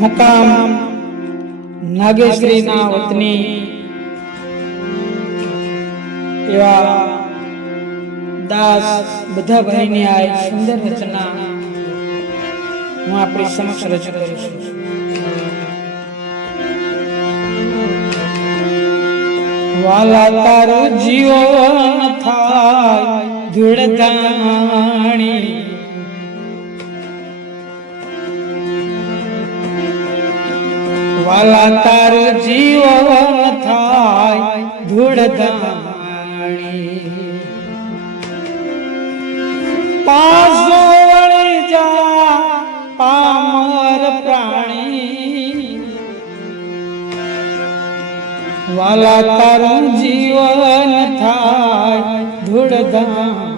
मुकाम नागेश्वरी ना वतनी एवा दास बधा भाई ने आ सुंदर रचना हूँ अपनी समक्ष रजू करूं छुं। वाला तारो जीवन थाय धूड़दाणी वाला तारो जीवन थाय धूड़दाणी पासो वળી जा पामर प्राणी वाला तारू जीवन थाय धूड़दाणी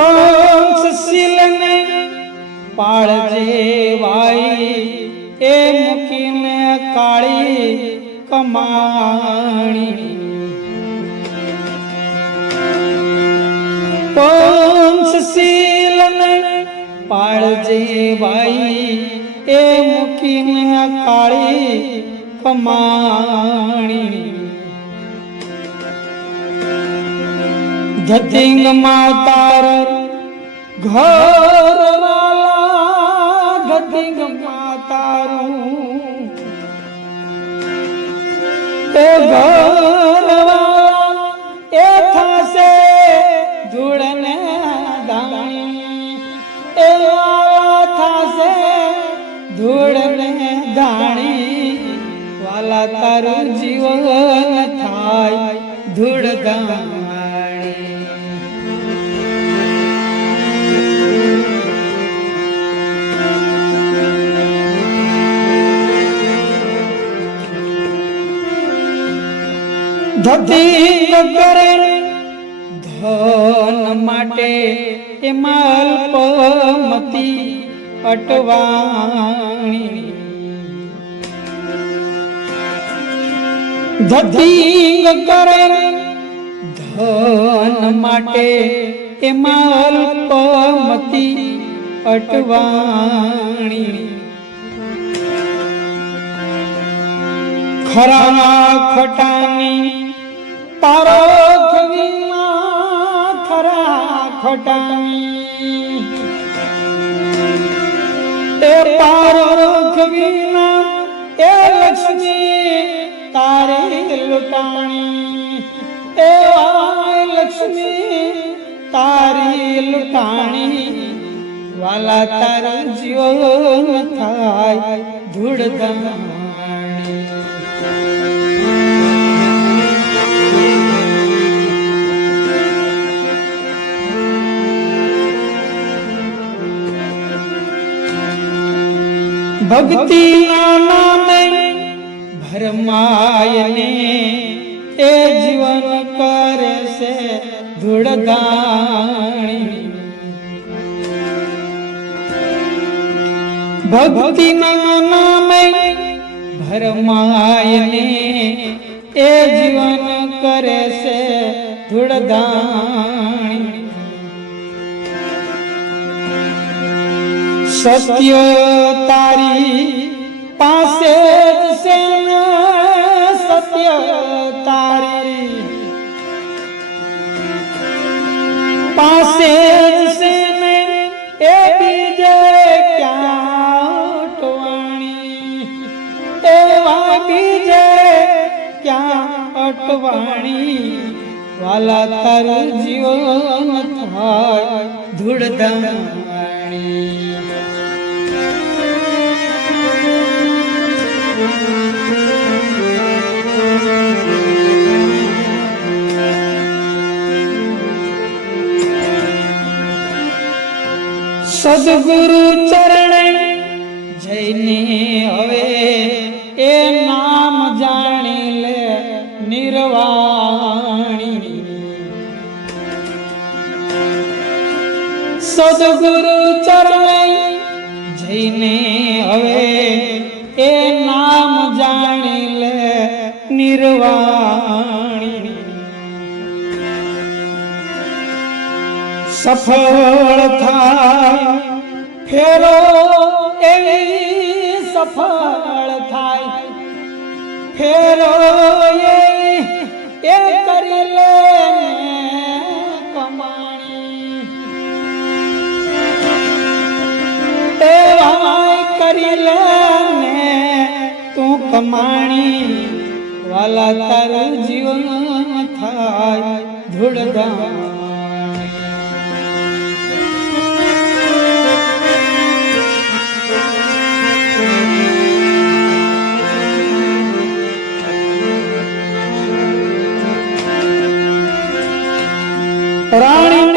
पंचशील ने पाळजे वाई ए मुकीने काળી कमाणी पंचशील ने पाळजे वाई ए मुकीने काળી कमाणी धतिंग मातार घर वाला धतिंग मातारू ए घर वाला ए थासे धूड़ने दाणी ए वाला थासे धूड़ने दाणी वाला तारू जीवन थाय धूड़दाणी धतिंग करे धन माटे ए अल्पमती अटवाणी धतिंग करे धन माटे ए अल्पमती अटवाणी खरा खटानी पारोख विना खरा खटानी ए पारोख विना ए लक्ष्मी तारी लुटाणी ए लक्ष्मी तारी लुटाणी वाला तारा जीवन थाय धूड़दाणी भक्ति नाम भरमायने ए जीवन करे से धूड़दाणी भक्ति नाम भरमायने ए जीवन करे से धूड़दाणी सत्य तारी पासे से सत्य तारी पासे से ए बीजे क्या अटवाणी ए बीजे क्या अटवाणी वाला तार जीवन थाय धूड़दाणी सद्गुरु चरण जैने हवे ए नाम जानी ले निर्वाणी सद्गुरु चरण जैने હવે એ નામ જાણી લે નિર્વાણી સફળ થાય ફેરો એવી સફળ થાય ફેરો એ કરી લે કમાણી એ કરી લે ને તું કમાણી વાલા તારું જીવન થાય ધૂળધામ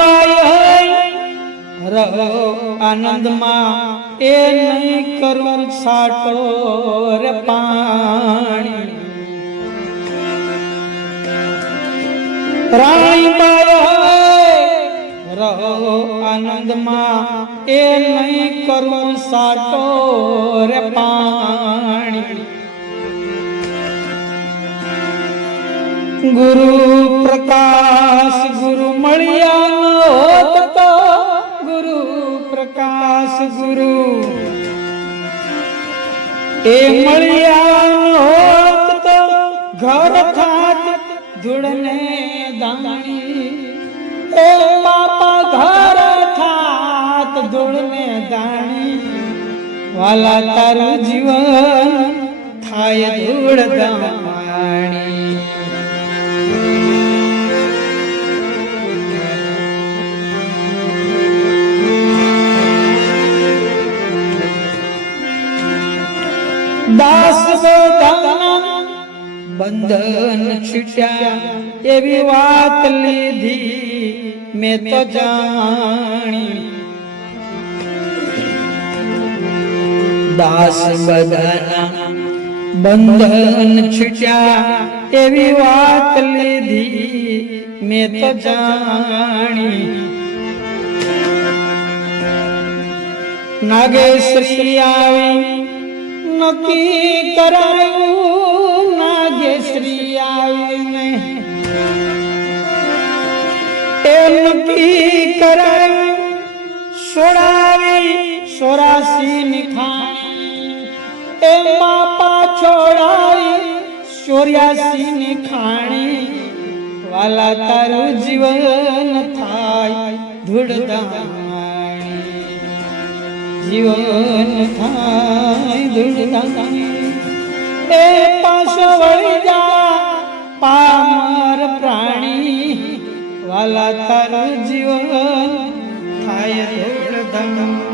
રાણીબાઈ રહો આનંદમાં એ નહીં કરું છાટો રે પાણી રાણીબાઈ રહો આનંદમાં એ નહીં કરું છાટો રે પાણી ગુરુ પ્રકાશ ગુરુ મળ્યા હોત તો ગુરુ પ્રકાશ ગુરુ એ મળ્યા હોત તો ઘર થાત ધૂળને દાણી એ બાપા ઘર થાત ધૂળને દાણી વાલા તારું જીવન થાય ધૂળ દાણી દાસ બધાના બંધન છૂટ્યા એવી વાત લીધી મેં તો જાણી દાસ બધાના બંધન છૂટ્યા એવી વાત લીધી મેં તો જાણી નાગેશ્વરી આવી નક્કી કરાયું નાગેશ્વરી આવીને એ નક્કી કરાયું છોડાવી 84 ની ખાણી એ બાપા છોડાવી 84 ની ખાણી વાલા તારું જીવન થાય ધૂળધામ જીવન થાય ધૂળધાણી એ પાછો વળી જા પામર પ્રાણી વાલા તારું જીવન થાય ધૂળધામ